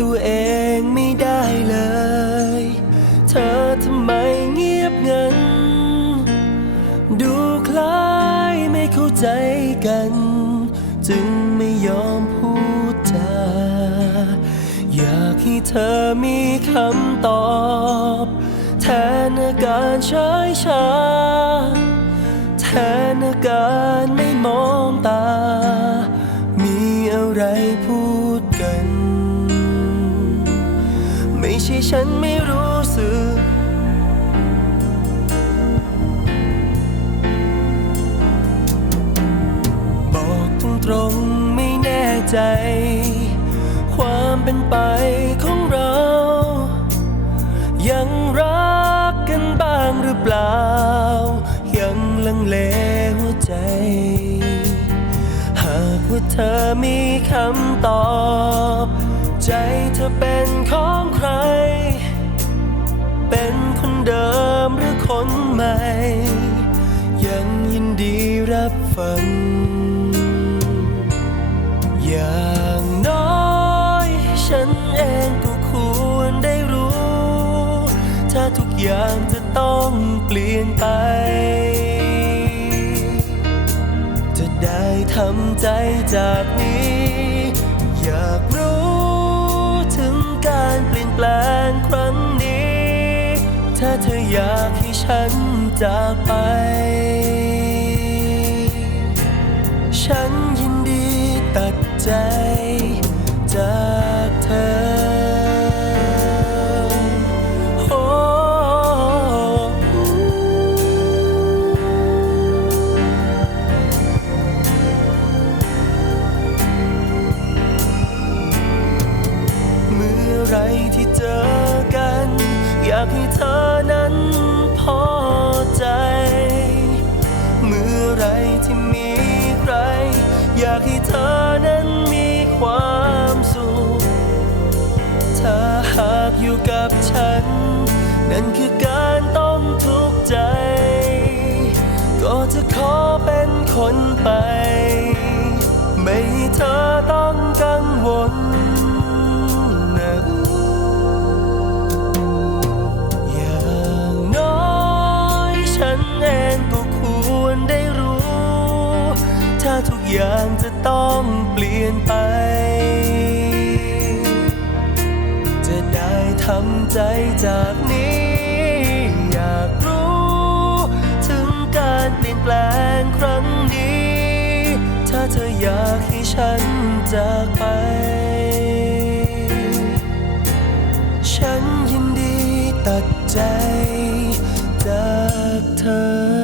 ตัวเองไม่ได้เลย เธอทำไมเงียบงัน ดูคล้ายไม่เข้าใจกัน จึงไม่ยอมพูดจา อยากให้เธอมีคำตอบ แทนอาการช้าชา แทนอาการไม่มองตา มีอะไรพูด ไม่ใช่ฉันไม่รู้สึก บอกตรงๆไม่แน่ใจ ความเป็นไปของเรา ยังรักกันบ้างหรือเปล่า ยังลังเลหัวใจ หากว่าเธอมีคำตอบ ใจเธอเป็นของใคร รือคนใหม ยังยินดีรับฟัง อย่างน้อย ฉันเองก็ควรได้รู้ ถ้าทุกอย่างจะต้องเปลี่ยนไป จะได้ทำใจจากนี้ อยากรู้ถึงการเปลี่ยนแปลงครั้ง ฉันจากไป ฉันยินดีตัดใจจากเธอ โอ้เมื่อไรที่เจอกัน อยากให้เธอ ที่มีใคร อยากให้เธอนั้นมีความสุขถ้าหากอยู่กับฉัน นั่นคือการต้องทุกข์ใจ ก็จะขอเป็นคนไป ไม่ให้เธอต้องกัง ทุกอย่างจะต้องเปลี่ยนไป จะได้ทำใจจากนี้ อยากรู้ถึงการเปลี่ยนแปลงครั้งนี้ ถ้าเธออยากให้ฉันจากไป ฉันยินดีตัดใจจากเธอ